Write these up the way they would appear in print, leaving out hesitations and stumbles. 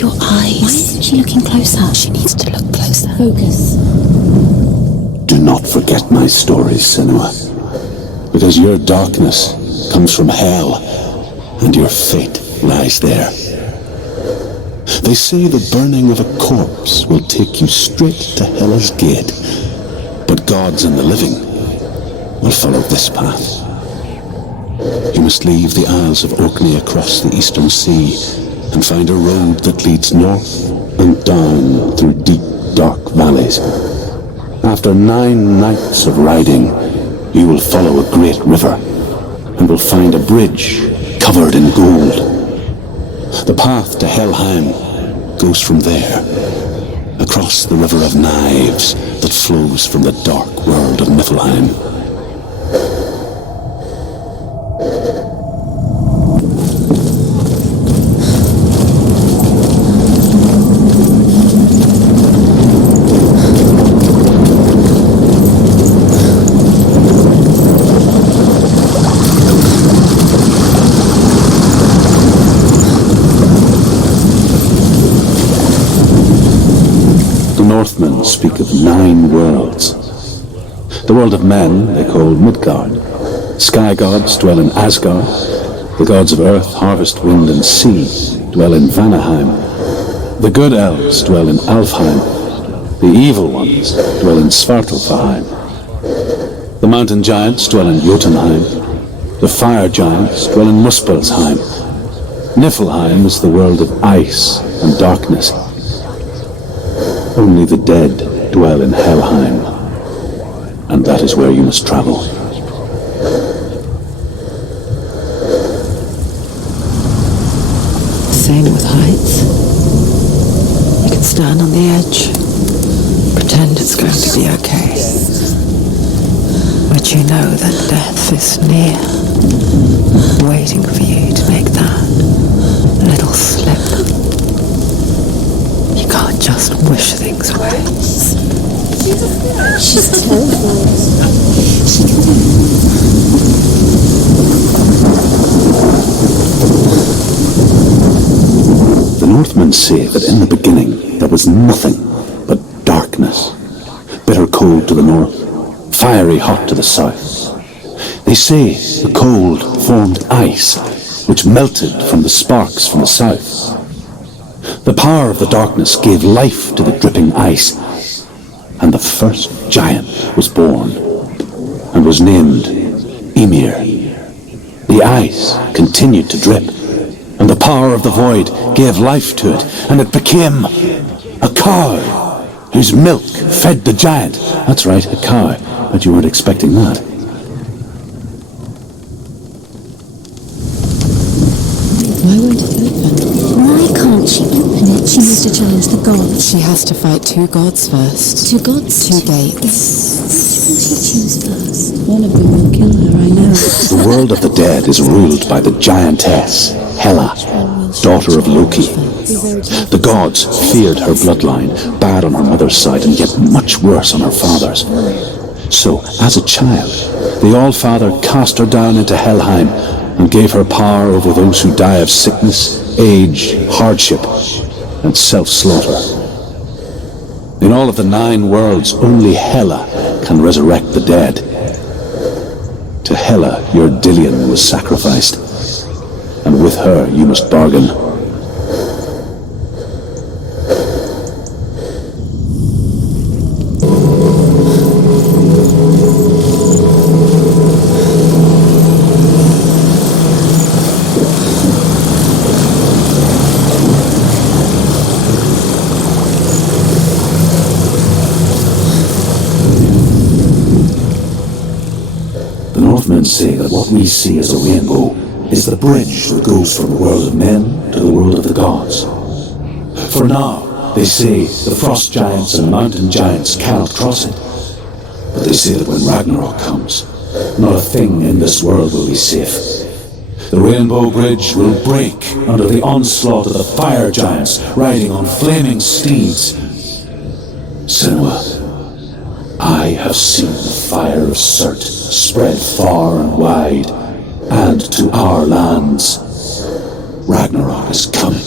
your eyes. Why isn't she looking closer? She needs to look closer. Focus. Do not forget my stories, Senua, because your darkness comes from hell, and your fate lies there. They say the burning of a corpse will take you straight to Hela's gate, but gods and the living will follow this path. You must leave the Isles of Orkney across the eastern sea and find a road that leads north and down through deep, dark valleys. After 9 nights of riding, you will follow a great river and will find a bridge covered in gold. The path to Helheim goes from there, across the river of knives that flows from the dark world of Niflheim. Northmen speak of 9 worlds. The world of men they call Midgard. Sky gods dwell in Asgard. The gods of earth, harvest, wind, and sea dwell in Vanaheim. The good elves dwell in Alfheim. The evil ones dwell in Svartalfheim. The mountain giants dwell in Jotunheim. The fire giants dwell in Muspelheim. Niflheim is the world of ice and darkness. Only the dead dwell in Helheim, and that is where you must travel. Same with heights. You can stand on the edge, pretend it's going to be okay. But you know that death is near, waiting for you to make that little slip. You can't just wish things away. She's terrible. She can do. The Northmen say that in the beginning there was nothing but darkness. Bitter cold to the north, fiery hot to the south. They say the cold formed ice, which melted from the sparks from the south. The power of the darkness gave life to the dripping ice, and the first giant was born, and was named Ymir. The ice continued to drip, and the power of the void gave life to it, and it became a cow, whose milk fed the giant. That's right, a cow, but you weren't expecting that. Why won't it open? Why can't she open it? She needs to challenge the gods. She has to fight 2 gods first. 2 gods? 2 gates. Which will she choose first? One of them will kill her, I know. The world of the dead is ruled by the giantess, Hela, daughter of Loki. The gods feared her bloodline, bad on her mother's side and yet much worse on her father's. So, as a child, the All-Father cast her down into Helheim and gave her power over those who die of sickness, age, hardship, and self-slaughter. In all of the 9 worlds, only Hela can resurrect the dead. To Hela, your Dillion was sacrificed, and with her you must bargain. Northmen say that what we see as a rainbow is the bridge that goes from the world of men to the world of the gods. For now, they say the frost giants and the mountain giants cannot cross it. But they say that when Ragnarok comes, not a thing in this world will be safe. The rainbow bridge will break under the onslaught of the fire giants riding on flaming steeds. Senua, I have seen the fire of Surt spread far and wide, and to our lands. Ragnarok is coming.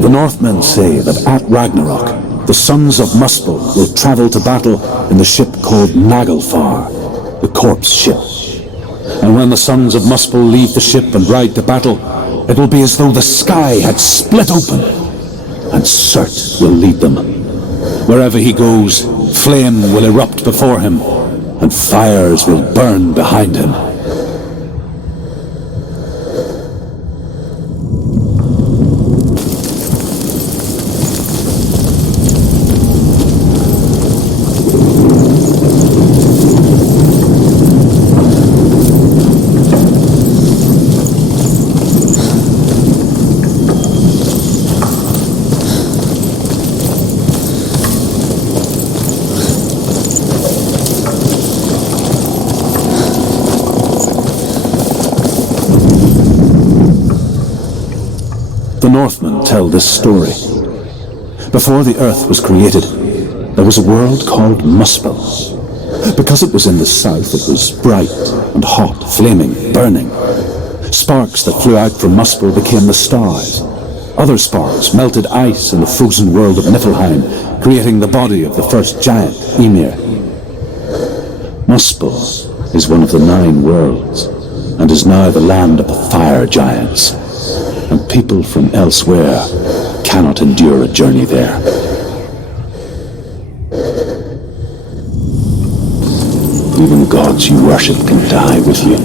The Northmen say that at Ragnarok, the sons of Muspel will travel to battle in the ship called Naglfar, the corpse ship. And when the sons of Muspel leave the ship and ride to battle, it will be as though the sky had split open, and Surt will lead them. Wherever he goes, flame will erupt before him, and fires will burn behind him. The Northmen tell this story. Before the earth was created, there was a world called Muspel. Because it was in the south, it was bright and hot, flaming, burning. Sparks that flew out from Muspel became the stars. Other sparks melted ice in the frozen world of Niflheim, creating the body of the first giant, Ymir. Muspel is one of the 9 worlds, and is now the land of the fire giants. And people from elsewhere cannot endure a journey there. Even the gods you worship can die with you.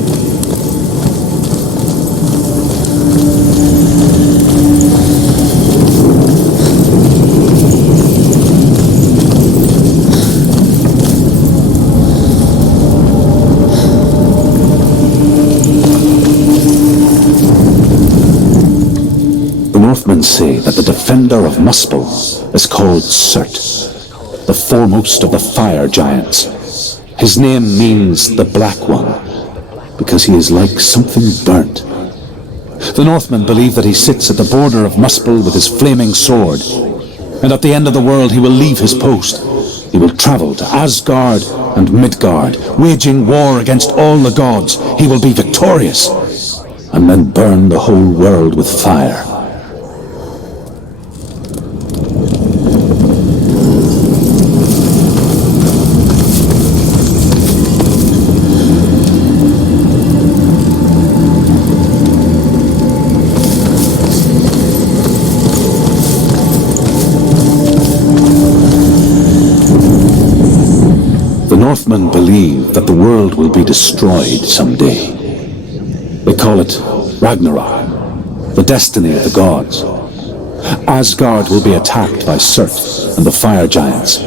Northmen say that the defender of Muspel is called Surt, the foremost of the fire giants. His name means the Black One, because he is like something burnt. The Northmen believe that he sits at the border of Muspel with his flaming sword, and at the end of the world he will leave his post. He will travel to Asgard and Midgard, waging war against all the gods. He will be victorious, and then burn the whole world with fire. Northmen believe that the world will be destroyed someday. They call it Ragnarok, the destiny of the gods. Asgard will be attacked by Surt and the fire giants.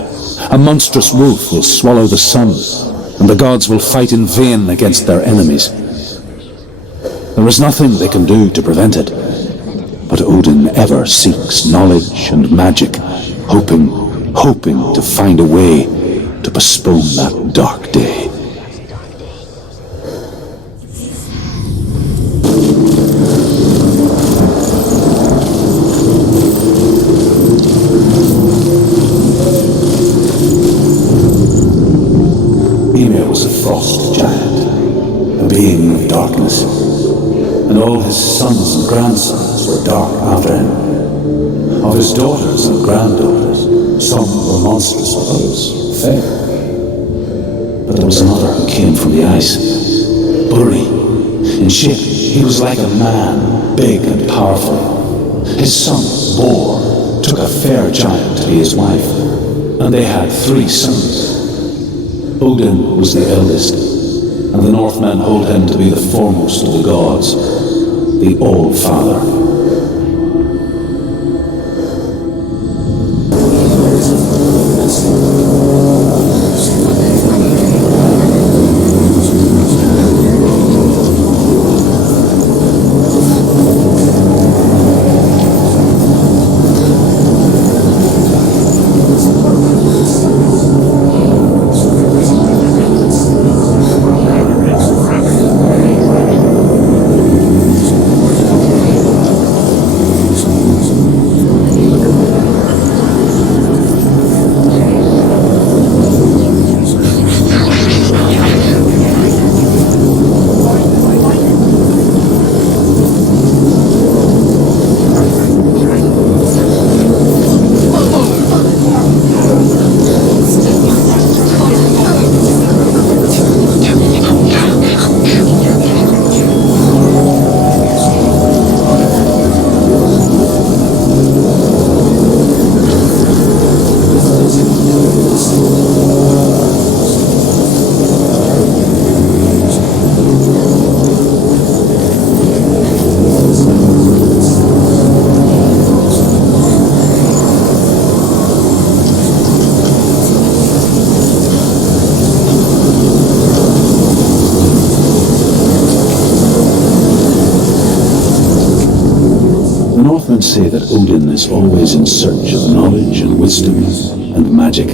A monstrous wolf will swallow the sun, and the gods will fight in vain against their enemies. There is nothing they can do to prevent it, but Odin ever seeks knowledge and magic, hoping to find a way to postpone that dark day. Ymir was a frost giant, a being of darkness, and all his sons and grandsons were dark after him. Of his daughters and granddaughters, some were monstrous, others fair. But there was another who came from the ice. Buri. In shape, he was like a man, big and powerful. His son, Bor, took a fair giant to be his wife, and they had 3 sons. Odin was the eldest, and the Northmen hold him to be the foremost of the gods, the All-Father. The Northmen say that Odin is always in search of knowledge and wisdom and magic.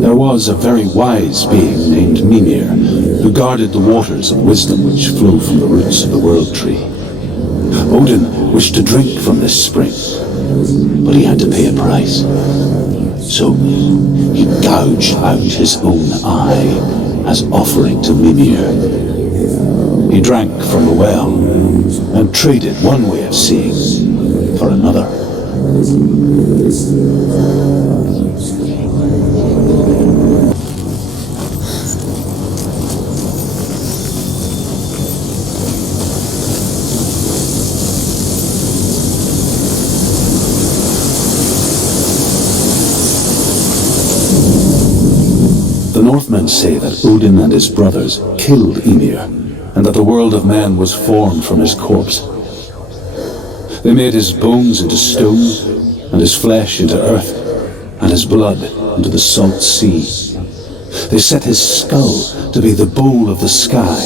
There was a very wise being named Mimir, who guarded the waters of wisdom which flow from the roots of the world tree. Odin wished to drink from this spring, but he had to pay a price. So he gouged out his own eye as offering to Mimir. He drank from the well and traded one way of seeing for another. The Northmen say that Odin and his brothers killed Ymir, and that the world of men was formed from his corpse. They made his bones into stone, and his flesh into earth, and his blood into the salt sea. They set his skull to be the bowl of the sky,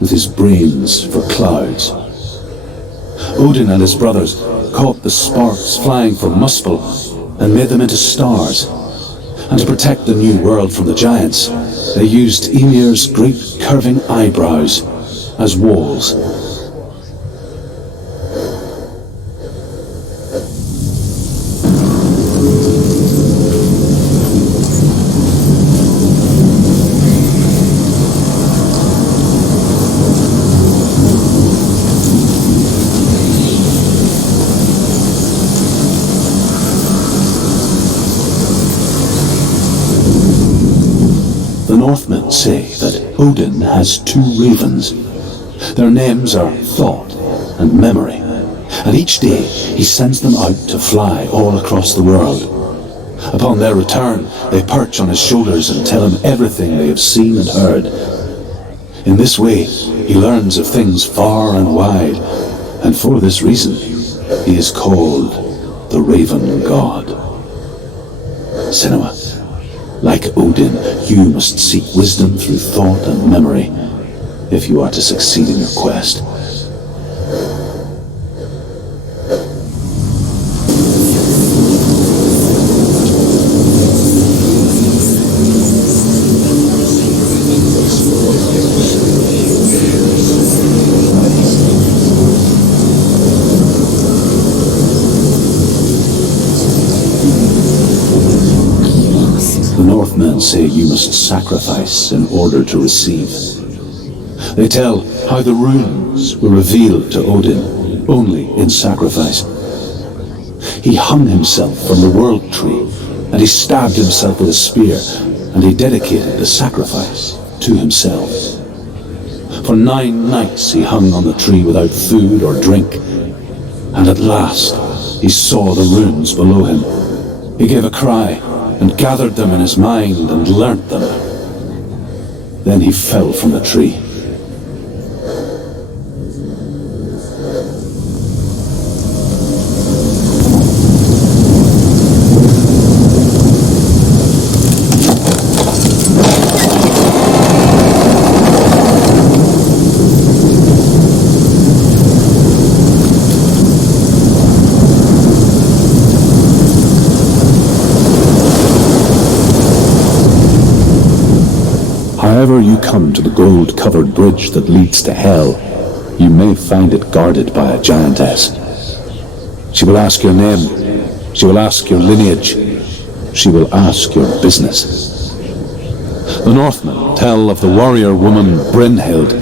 with his brains for clouds. Odin and his brothers caught the sparks flying from Muspel and made them into stars. And to protect the new world from the giants, they used Ymir's great curving eyebrows as walls. The Northmen say that Odin has two ravens. Their names are Thought and Memory, and each day he sends them out to fly all across the world. Upon their return, they perch on his shoulders and tell him everything they have seen and heard. In this way, he learns of things far and wide, and for this reason, he is called the Raven God. Senua, like Odin, you must seek wisdom through thought and memory if you are to succeed in your quest. The Northmen say you must sacrifice in order to receive. They tell how the runes were revealed to Odin only in sacrifice. He hung himself from the world tree, and he stabbed himself with a spear, and he dedicated the sacrifice to himself. For 9 nights he hung on the tree without food or drink, and at last he saw the runes below him. He gave a cry, and gathered them in his mind and learnt them. Then he fell from the tree. However you come to the gold-covered bridge that leads to Hell, you may find it guarded by a giantess. She will ask your name, she will ask your lineage, she will ask your business. The Northmen tell of the warrior woman Brynhild,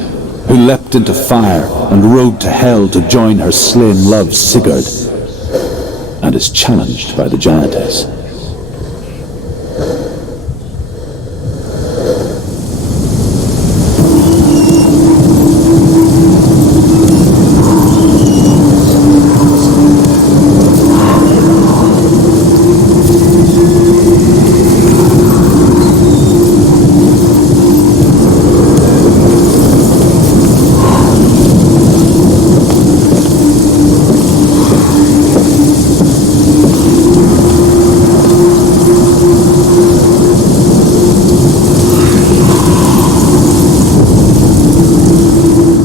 who leapt into fire and rode to Hell to join her slain love Sigurd, and is challenged by the giantess.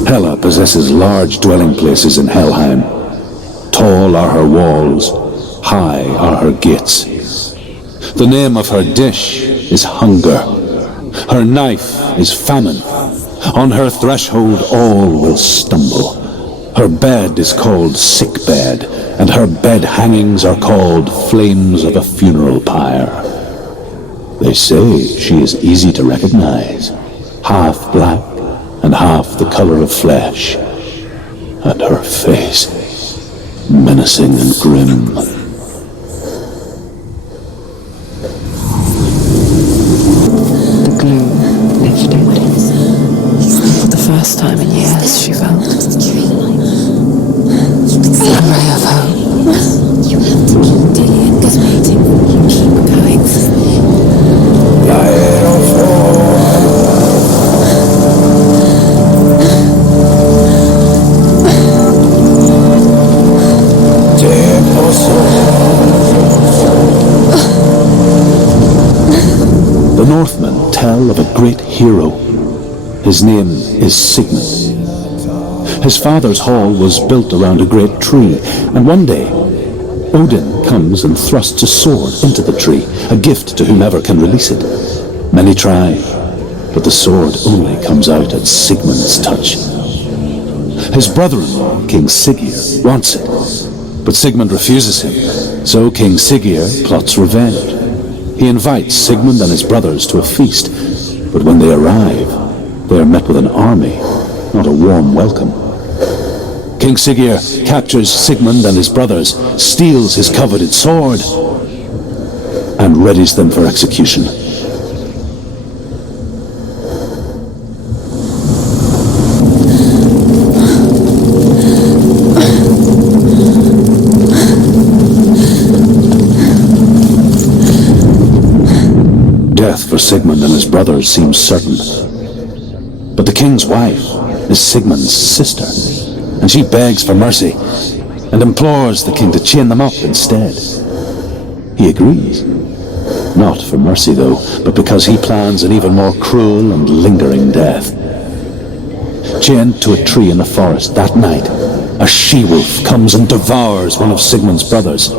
Hela possesses large dwelling places in Helheim. Tall are her walls, high are her gates. The name of her dish is hunger. Her knife is famine. On her threshold all will stumble. Her bed is called sick bed, and her bed hangings are called flames of a funeral pyre. They say she is easy to recognize, half black and half the color of flesh, and her face menacing and grim. The gloom lifted. For the first time in years, she felt a ray of hope. You have to keep doing it. It's waiting. You keep going. The Northmen tell of a great hero. His name is Sigmund. His father's hall was built around a great tree, and one day, Odin comes and thrusts a sword into the tree, a gift to whomever can release it. Many try, but the sword only comes out at Sigmund's touch. His brother-in-law, King Siggeir, wants it, but Sigmund refuses him, so King Siggeir plots revenge. He invites Sigmund and his brothers to a feast, but when they arrive, they are met with an army, not a warm welcome. King Siggeir captures Sigmund and his brothers, steals his coveted sword, and readies them for execution. Death for Sigmund and his brothers seems certain. But the king's wife is Sigmund's sister, and she begs for mercy and implores the king to chain them up instead. He agrees. Not for mercy, though, but because he plans an even more cruel and lingering death. Chained to a tree in the forest that night, a she-wolf comes and devours one of Sigmund's brothers.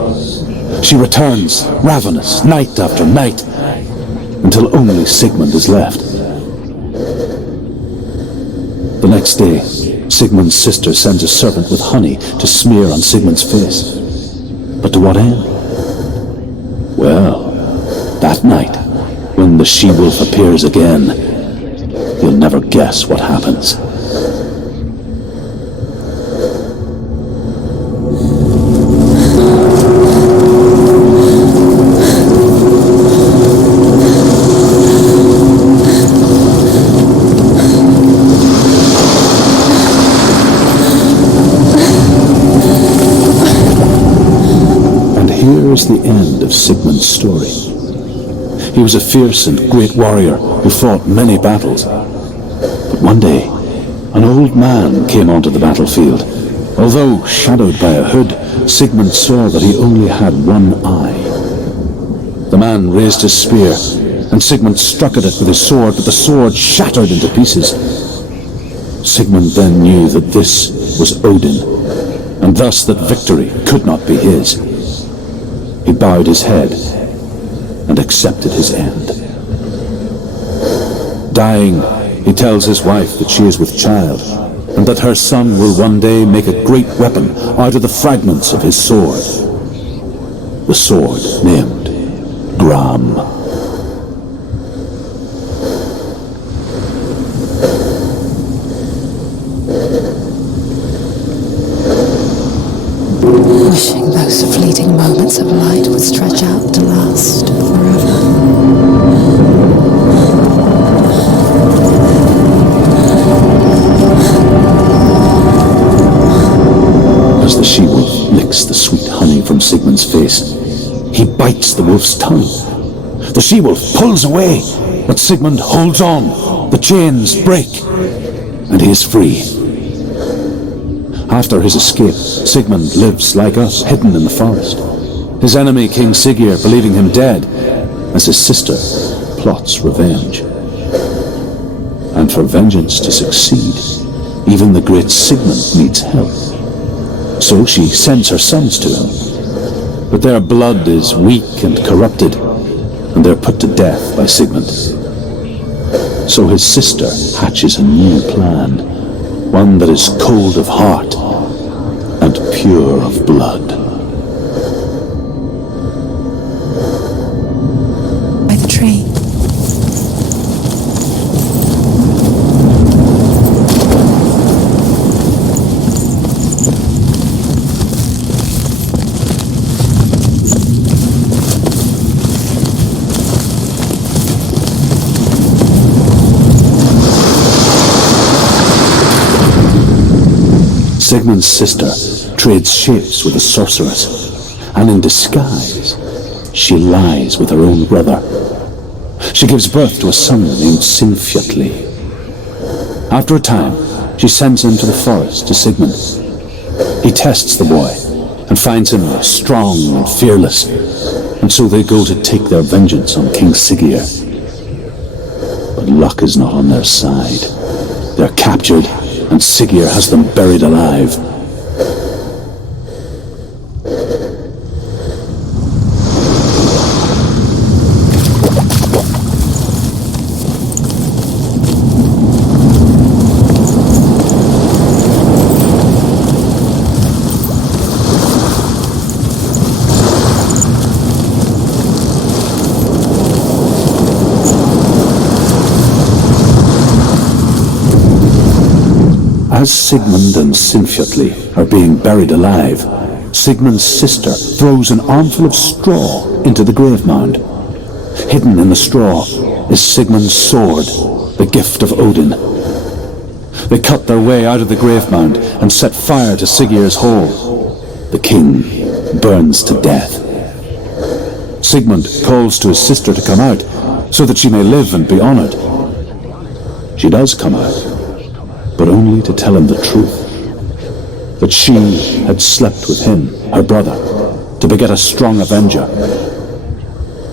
She returns, ravenous, night after night, until only Sigmund is left. The next day, Sigmund's sister sends a servant with honey to smear on Sigmund's face. But to what end? Well, that night, when the she-wolf appears again, you'll never guess what happens. Here's the end of Sigmund's story. He was a fierce and great warrior who fought many battles. But one day, an old man came onto the battlefield. Although shadowed by a hood, Sigmund saw that he only had one eye. The man raised his spear, and Sigmund struck at it with his sword, but the sword shattered into pieces. Sigmund then knew that this was Odin, and thus that victory could not be his. He bowed his head and accepted his end. Dying, he tells his wife that she is with child, and that her son will one day make a great weapon out of the fragments of his sword. The sword named Gram. Wishing those fleeting moments of light would stretch out to last forever. As the she-wolf licks the sweet honey from Sigmund's face, he bites the wolf's tongue. The she-wolf pulls away, but Sigmund holds on. The chains break, and he is free. After his escape, Sigmund lives like us, hidden in the forest. His enemy, King Siggeir, believing him dead, as his sister plots revenge. And for vengeance to succeed, even the great Sigmund needs help. So she sends her sons to him. But their blood is weak and corrupted, and they're put to death by Sigmund. So his sister hatches a new plan, one that is cold of heart and pure of blood. By the tree. Sigmund's sister trades shapes with a sorceress, and in disguise, she lies with her own brother. She gives birth to a son named Sinfjotli. After a time, she sends him to the forest to Sigmund. He tests the boy and finds him strong and fearless, and so they go to take their vengeance on King Siggeir. But luck is not on their side. They're captured, and Siggeir has them buried alive. As Sigmund and Sinfjotli are being buried alive, Sigmund's sister throws an armful of straw into the grave mound. Hidden in the straw is Sigmund's sword, the gift of Odin. They cut their way out of the grave mound and set fire to Siggeir's hall. The king burns to death. Sigmund calls to his sister to come out so that she may live and be honored. She does come out, but only to tell him the truth, that she had slept with him, her brother, to beget a strong avenger.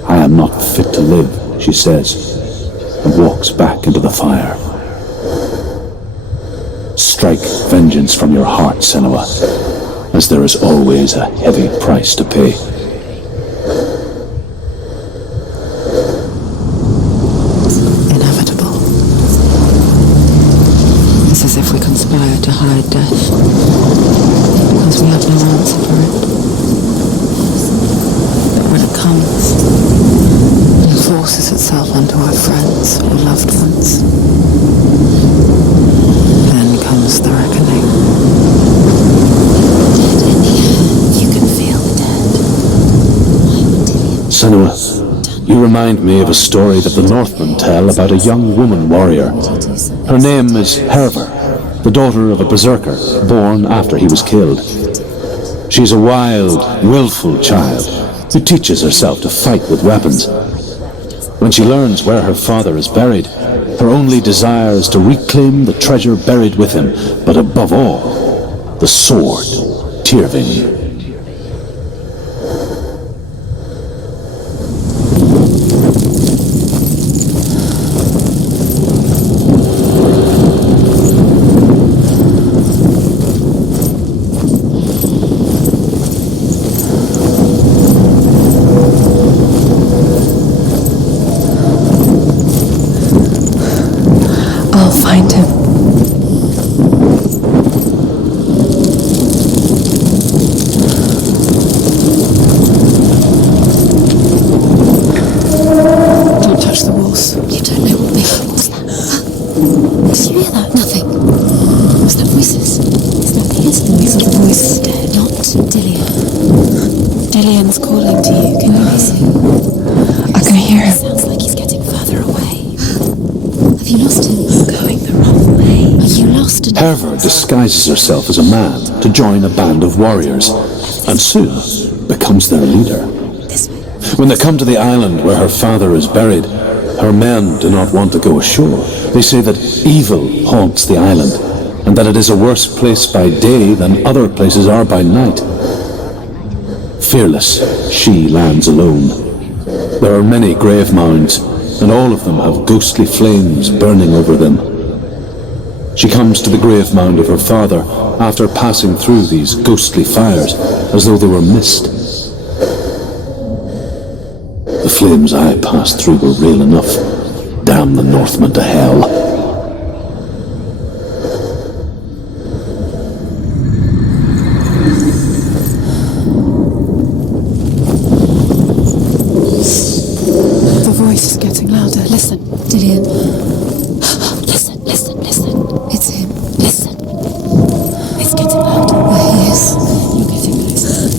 I am not fit to live, she says, and walks back into the fire. Strike vengeance from your heart, Senua, as there is always a heavy price to pay. As if we conspire to hide death, because we have no answer for it. But when it comes, it forces itself onto our friends or loved ones. Then comes the reckoning. Dead in the air, you can feel the dead. Senua, you remind me of a story that the Northmen tell about a young woman warrior. Her name is Hervor, the daughter of a berserker born after he was killed. She is a wild, willful child who teaches herself to fight with weapons. When she learns where her father is buried, her only desire is to reclaim the treasure buried with him, but above all, the sword, Tyrving. I'll find him. Don't touch the walls. You don't know what was that? Did you hear that? Nothing. Was that voices? Is that his voice? The voice is dead. Not Dillian. Dillian's calling to you. Can you listen? I can hear him. Sounds like he's getting further away. Have you lost him? Going the wrong way. Are you lost? Hervor disguises herself as a man to join a band of warriors, and soon becomes their leader. This way. When they come to the island where her father is buried, her men do not want to go ashore. They say that evil haunts the island, and that it is a worse place by day than other places are by night. Fearless, she lands alone. There are many grave mounds, and all of them have ghostly flames burning over them. She comes to the grave mound of her father after passing through these ghostly fires as though they were mist. The flames I passed through were real enough. Damn the Northmen to hell. The voice is getting louder. Listen, Dillian. Listen, listen, listen. It's him. Listen. It's getting louder. There he is. You're getting closer.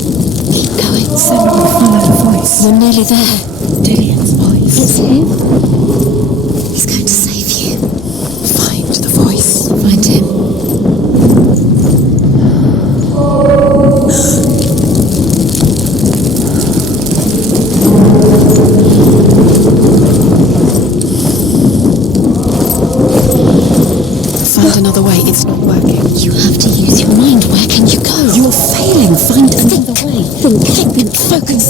Keep going. Senua, follow the voice. You're nearly there. Dillian's voice. It's him. He's going to save you. Find the voice. Find him. Find another way. It's not working. You have to use your mind. Where can you go? You're failing. Find another way. Think. Focus.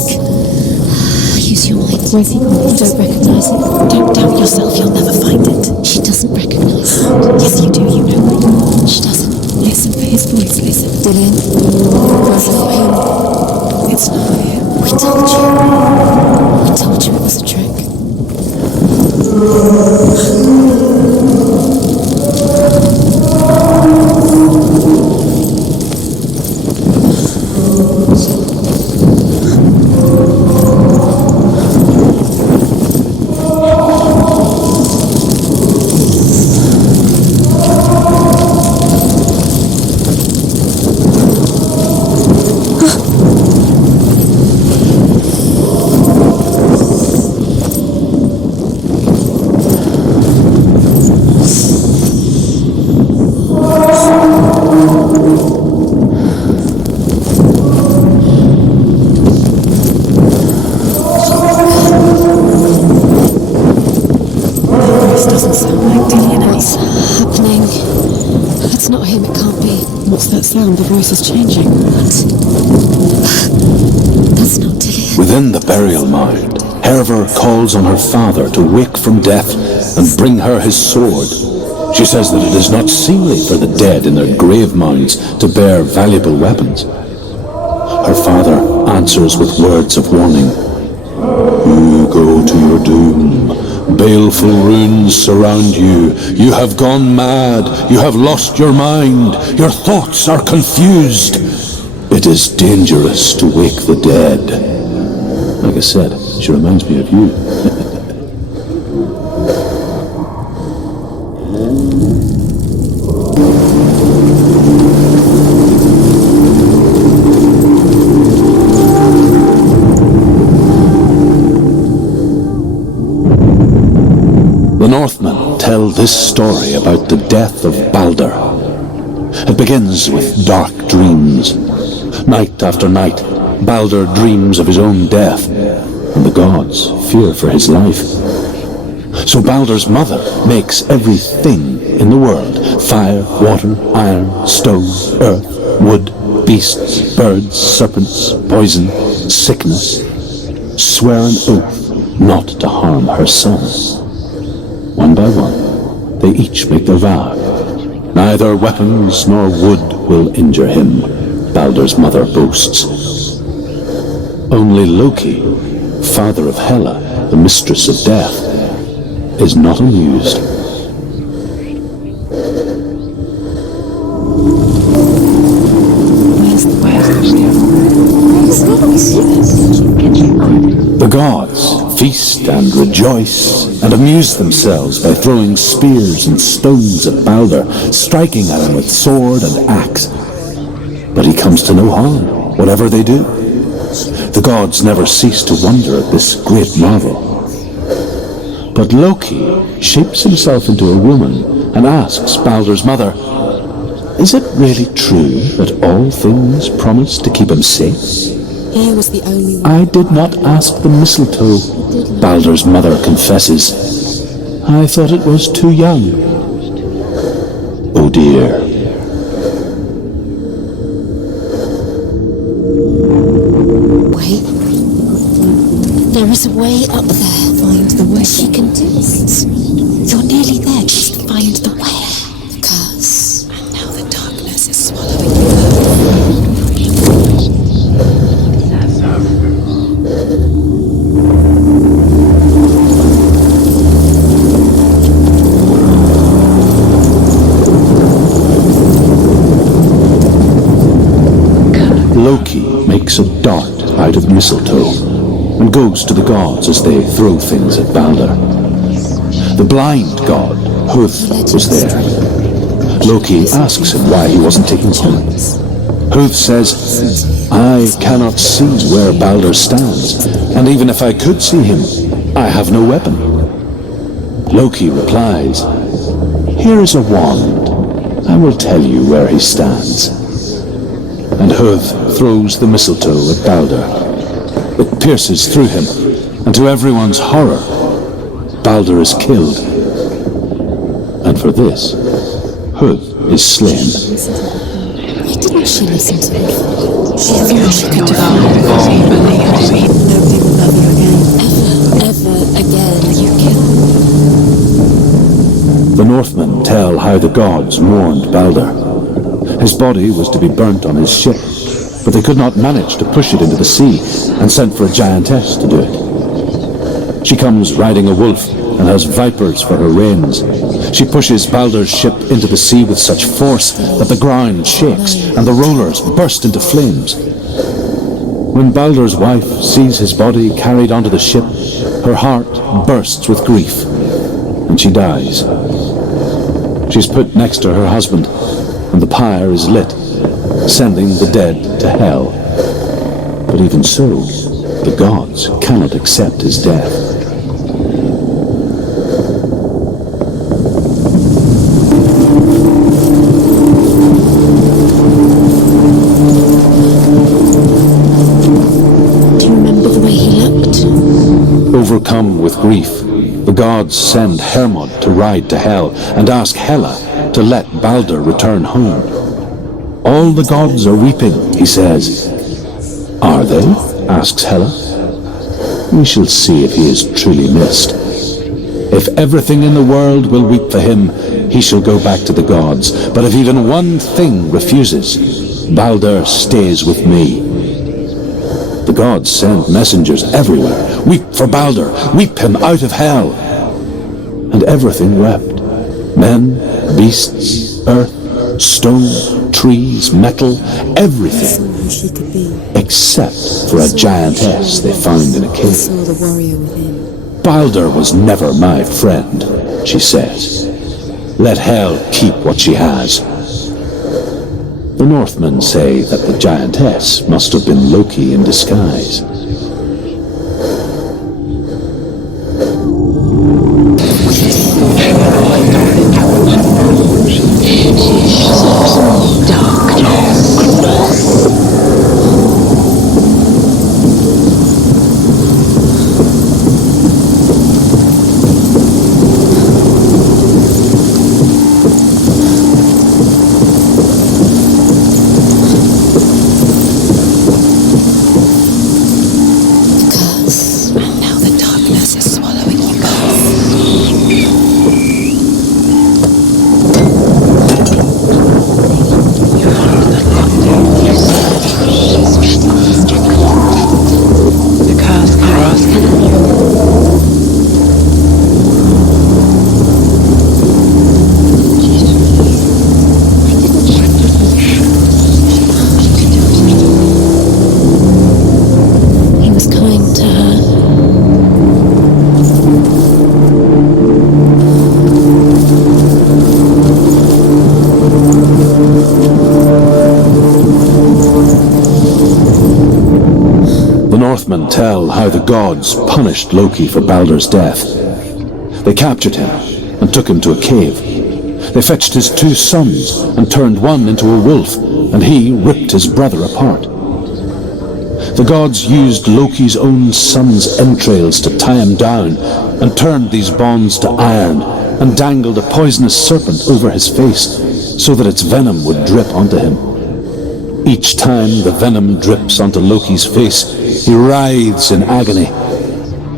Use your mind. Where's he gone? You don't recognise it. Don't doubt yourself. You'll never find it. She doesn't recognise it. Yes, you do. You know it. She doesn't. Listen for his voice. Listen. Dillian. It's not him. It's not him. We told you. We told you it was a trick. This doesn't sound like Dillian. What's happening? It's not him. It can't be. What's that sound? The voice is changing. That's not Dillian. Within the burial mound, Herver calls on her father to wake from death and bring her his sword. She says that it is not seemly for the dead in their grave mounds to bear valuable weapons. Her father answers with words of warning. You go to your doom. Baleful runes surround you. You have gone mad. You have lost your mind. Your thoughts are confused. It is dangerous to wake the dead. Like I said, she reminds me of you. The Northmen tell this story about the death of Balder. It begins with dark dreams. Night after night, Balder dreams of his own death, and the gods fear for his life. So Balder's mother makes everything in the world, fire, water, iron, stone, earth, wood, beasts, birds, serpents, poison, sickness, swear an oath not to harm her son. One by one, they each make their vow. Neither weapons nor wood will injure him, Balder's mother boasts. Only Loki, father of Hela, the mistress of death, is not amused. The gods feast and rejoice and amuse themselves by throwing spears and stones at Balder, striking at him with sword and axe. But he comes to no harm, whatever they do. The gods never cease to wonder at this great marvel. But Loki shapes himself into a woman and asks Balder's mother, "Is it really true that all things promise to keep him safe?" He was the only one. "I did not ask the mistletoe," Balder's mother confesses. "I thought it was too young." Oh dear. Wait. There is a way up there. Find the way. She can do this. You're nearly there. Just find the way. The curse. makes a dart out of mistletoe and goes to the gods as they throw things at Balder. The blind god, Huth, was there. Loki asks him why he wasn't taking part. Huth says, I cannot see where Balder stands, and even if I could see him, I have no weapon. Loki replies, here is a wand. I will tell you where he stands. And Huth throws the mistletoe at Balder. It pierces through him, and to everyone's horror, Balder is killed. And for this, Huth is slain. Why didn't she listen to me? She thought she could Nobody will love you again. ever again. You kill. The Northmen tell how the gods mourned Balder. His body was to be burnt on his ship, but they could not manage to push it into the sea and sent for a giantess to do it. She comes riding a wolf and has vipers for her reins. She pushes Balder's ship into the sea with such force that the ground shakes and the rollers burst into flames. When Balder's wife sees his body carried onto the ship, her heart bursts with grief, and she dies. She's put next to her husband, and the pyre is lit, sending the dead to hell. But even so, the gods cannot accept his death. Overcome with grief, the gods send Hermod to ride to Hell and ask Hela to let Balder return home. All the gods are weeping, he says. Are they? Asks Hela. We shall see if he is truly missed. If everything in the world will weep for him, he shall go back to the gods. But if even one thing refuses, Balder stays with me. The gods send messengers everywhere. Weep for Balder, weep him out of hell. And everything wept. Men, beasts, earth, stone, trees, metal, everything. Except for a giantess they found in a cave. Balder was never my friend, she says. Let hell keep what she has. The Northmen say that the giantess must have been Loki in disguise. Northmen tell how the gods punished Loki for Balder's death. They captured him and took him to a cave. They fetched his 2 sons and turned one into a wolf, and he ripped his brother apart. The gods used Loki's own son's entrails to tie him down and turned these bonds to iron and dangled a poisonous serpent over his face so that its venom would drip onto him. Each time the venom drips onto Loki's face, he writhes in agony.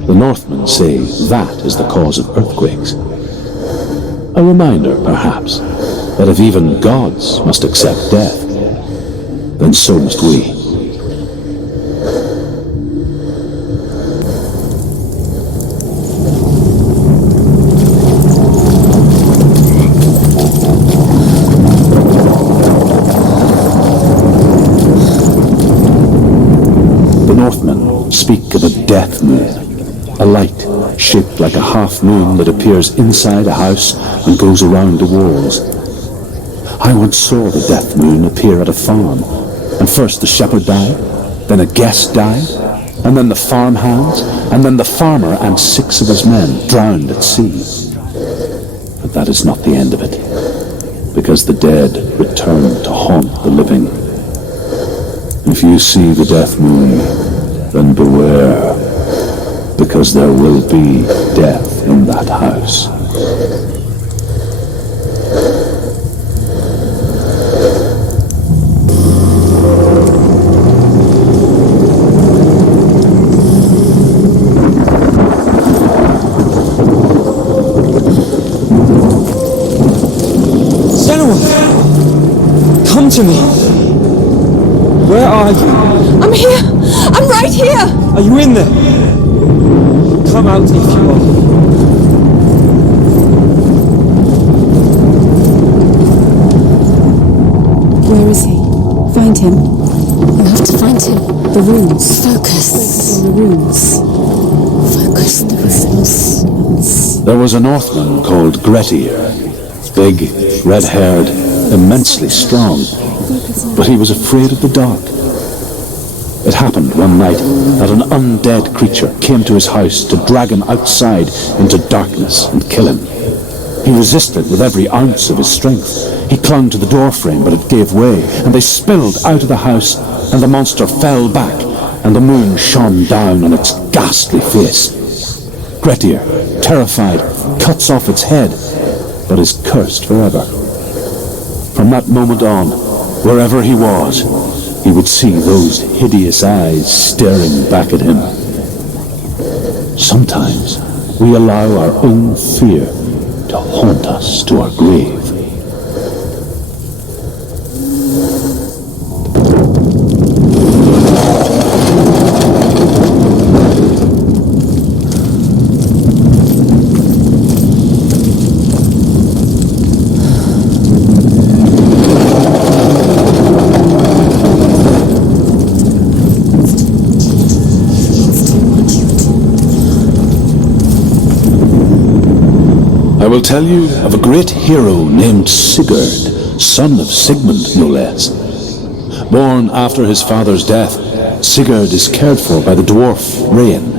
The Northmen say that is the cause of earthquakes. A reminder, perhaps, that if even gods must accept death, then so must we. Northmen speak of a death moon, a light shaped like a half moon that appears inside a house and goes around the walls. I once saw the death moon appear at a farm, and first the shepherd died, then a guest died, and then the farm hands, and then the farmer and 6 of his men drowned at sea. But that is not the end of it, because the dead return to haunt the living. If you see the death moon, then beware, because there will be death in that house. Senua! Come to me! Where are you? I'm here! I'm right here! Are you in there? Come out if you are. Where is he? Find him. You have to find him. The runes. Focus on the runes. Focus on the runes. There was a Northman called Grettir, big, red-haired, immensely strong, but he was afraid of the dark. It happened one night that an undead creature came to his house to drag him outside into darkness and kill him. He resisted with every ounce of his strength. He clung to the doorframe, but it gave way, and they spilled out of the house, and the monster fell back, and the moon shone down on its ghastly face. Grettir, terrified, cuts off its head, but is cursed forever. From that moment on, wherever he was, he would see those hideous eyes staring back at him. Sometimes we allow our own fear to haunt us to our grave. I will tell you of a great hero named Sigurd, son of Sigmund, no less. Born after his father's death, Sigurd is cared for by the dwarf Rain.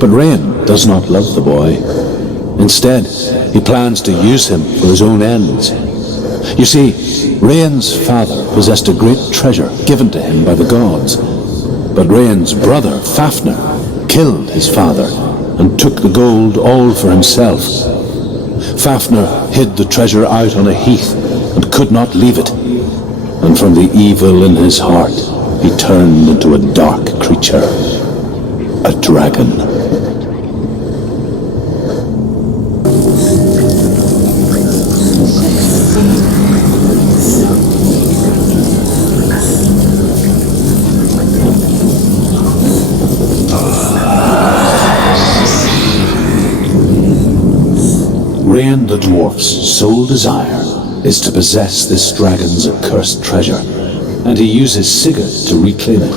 But Rain does not love the boy. Instead, he plans to use him for his own ends. You see, Rain's father possessed a great treasure given to him by the gods. But Rain's brother, Fafnir, killed his father and took the gold all for himself. Fafnir hid the treasure out on a heath and could not leave it, and from the evil in his heart he turned into a dark creature, a dragon. Rain the dwarf's sole desire is to possess this dragon's accursed treasure, and he uses Sigurd to reclaim it.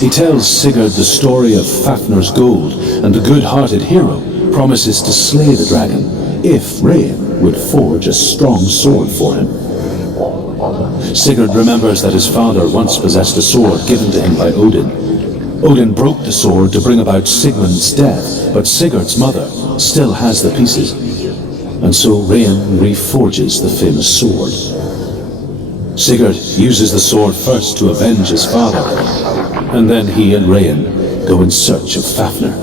He tells Sigurd the story of Fafnir's gold, and the good-hearted hero promises to slay the dragon if Rain would forge a strong sword for him. Sigurd remembers that his father once possessed a sword given to him by Odin. Odin broke the sword to bring about Sigmund's death, but Sigurd's mother still has the pieces. And so Rain reforges the famous sword. Sigurd uses the sword first to avenge his father, and then he and Rain go in search of Fafnir.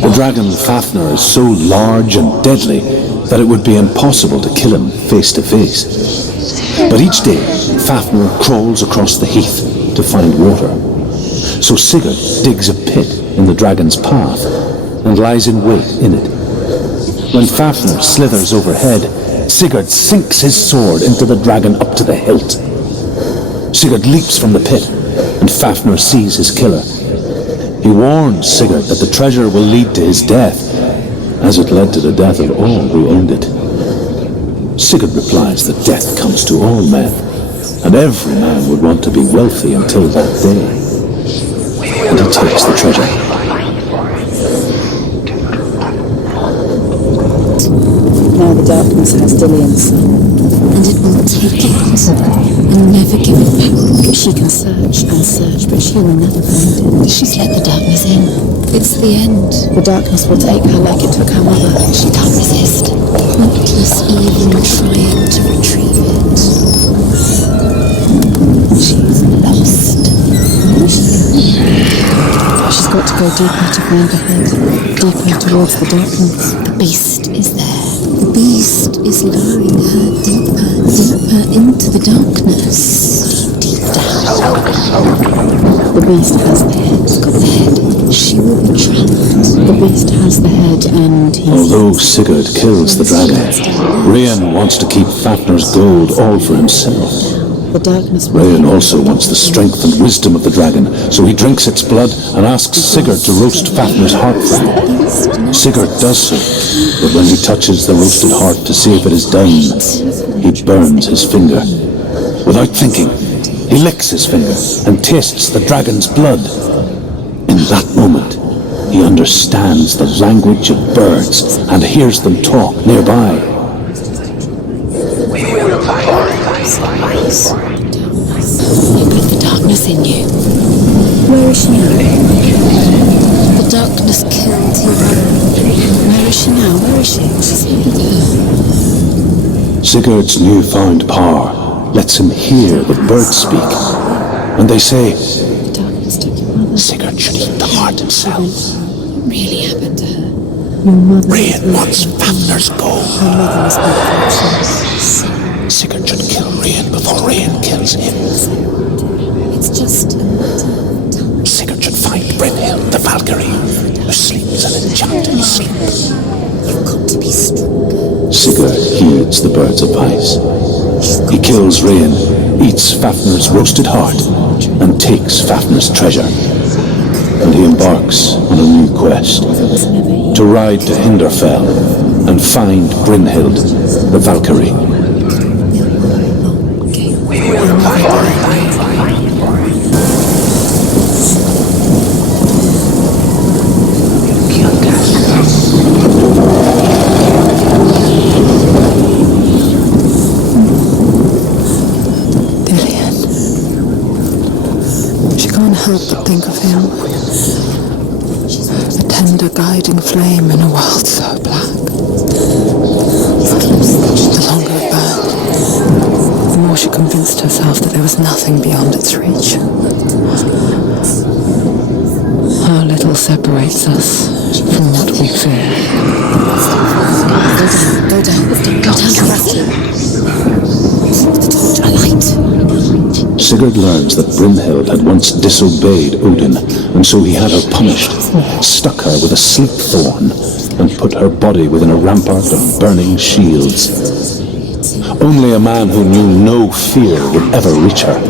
The dragon Fafnir is so large and deadly that it would be impossible to kill him face to face. But each day, Fafnir crawls across the heath to find water. So Sigurd digs a pit in the dragon's path and lies in wait in it. When Fafnir slithers overhead, Sigurd sinks his sword into the dragon up to the hilt. Sigurd leaps from the pit, and Fafnir sees his killer. He warns Sigurd that the treasure will lead to his death, as it led to the death of all who owned it. Sigurd replies that death comes to all men, and every man would want to be wealthy until that day. And he takes the treasure. Now the darkness has Dillion's soul, and it will take it and never give it back. She can search and search, but she will never find it. She's let the darkness in. It's the end. The darkness will take her like it took her mother. She can't resist. Pointless even trying to retrieve it. She's lost. She's got to go deeper to find the head, deeper towards the darkness. The beast is there. The beast is luring her deeper, deeper into the darkness. Deep down. The beast has the head. It's got the head. She will be trapped. The beast has the head, and he's... Although Sigurd kills the dragon, Rian wants to keep Fafnir's gold all for himself. The darkness... Rian also wants the strength and wisdom of the dragon, so he drinks its blood and asks Sigurd to roast Fafnir's heart for him. Sigurd does so, but when he touches the roasted heart to see if it is done, he burns his finger. Without thinking, he licks his finger and tastes the dragon's blood. In that moment, he understands the language of birds and hears them talk nearby. You put the darkness in you. Where is she now? The darkness killed your brother. Where is she now? Where is she? She's here. Sigurd's newfound power lets him hear the birds speak, and they say, The darkness took your mother. Sigurd should eat the heart himself. What really happened to her? Your mother Rian wants Fafnir's gold. Her mother was unfortunate. Sigurd should kill Rian before Rian kills him. It's just a matter of time. Sigurd should find Brynhild, the Valkyrie, who sleeps an enchanted sleep. You've got to be stronger. Sigurd heeds the bird's advice. He kills Rian, eats Fafnir's roasted heart, and takes Fafnir's treasure. And he embarks on a new quest, to ride to Hinderfell and find Brynhild, the Valkyrie. Help but think of him. A tender guiding flame in a world so black. The longer it burned, the more she convinced herself that there was nothing beyond its reach. How little separates us from what we fear. Go down to rescue. The torch, a light. Sigurd learns that Brynhild had once disobeyed Odin, and so he had her punished, stuck her with a sleep thorn, and put her body within a rampart of burning shields. Only a man who knew no fear would ever reach her.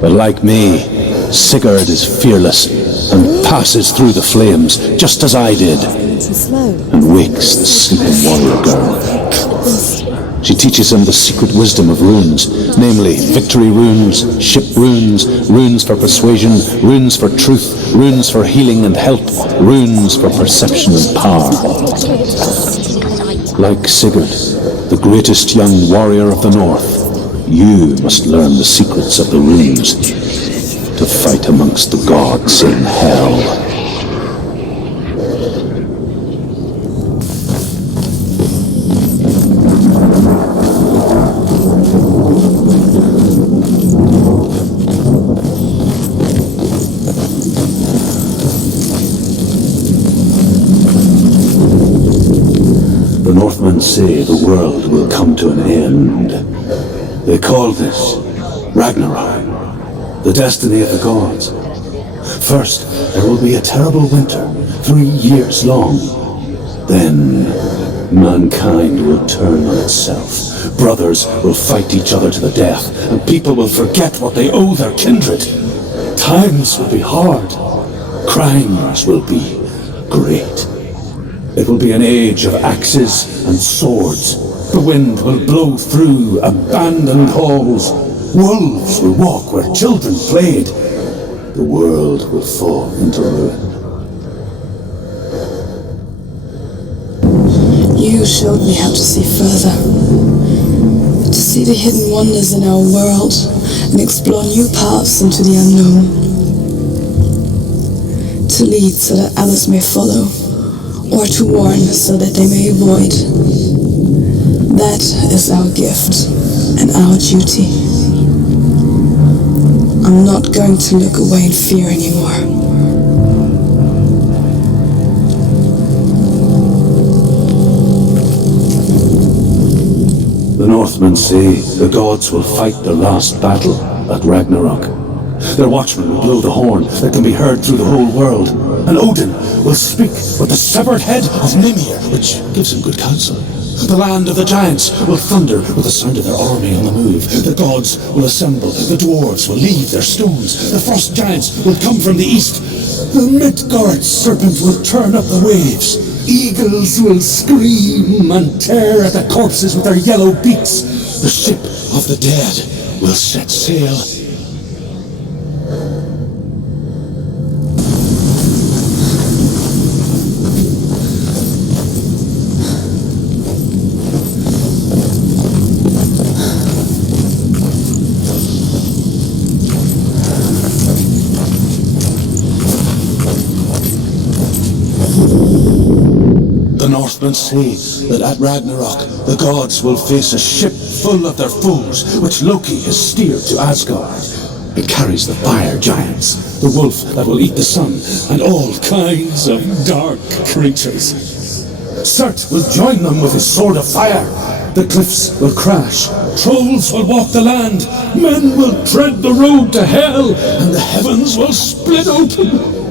But like me, Sigurd is fearless and passes through the flames, just as I did, and wakes the sleeping warrior girl. She teaches him the secret wisdom of runes, namely victory runes, ship runes, runes for persuasion, runes for truth, runes for healing and help, runes for perception and power. Like Sigurd, the greatest young warrior of the North, you must learn the secrets of the runes to fight amongst the gods in hell. The Northmen say the world will come to an end. They call this Ragnarok, the destiny of the gods. First, there will be a terrible winter, 3 years long. Then, mankind will turn on itself, Brothers will fight each other to the death, and people will forget what they owe their kindred. Times will be hard. Crimes will be great. It will be an age of axes and swords. The wind will blow through abandoned halls. Wolves will walk where children played. The world will fall into ruin. You showed me how to see further. To see the hidden wonders in our world and explore new paths into the unknown. To lead so that others may follow, or to warn so that they may avoid. That is our gift and our duty. I'm not going to look away in fear anymore. The Northmen say the gods will fight their last battle at Ragnarok. Their watchmen will blow the horn that can be heard through the whole world, and Odin will speak with the severed head of Mimir, which gives him good counsel. The land of the giants will thunder with the sound of their army on the move. The gods will assemble, the dwarves will leave their stones, the frost giants will come from the east, the Midgard serpent will turn up the waves, eagles will scream and tear at the corpses with their yellow beaks. The ship of the dead will set sail. The Northmen say that at Ragnarok the gods will face a ship full of their foes, which Loki has steered to Asgard. It carries the fire giants, the wolf that will eat the sun, and all kinds of dark creatures. Surt will join them with his sword of fire. The cliffs will crash, trolls will walk the land, men will tread the road to hell, and the heavens will split open.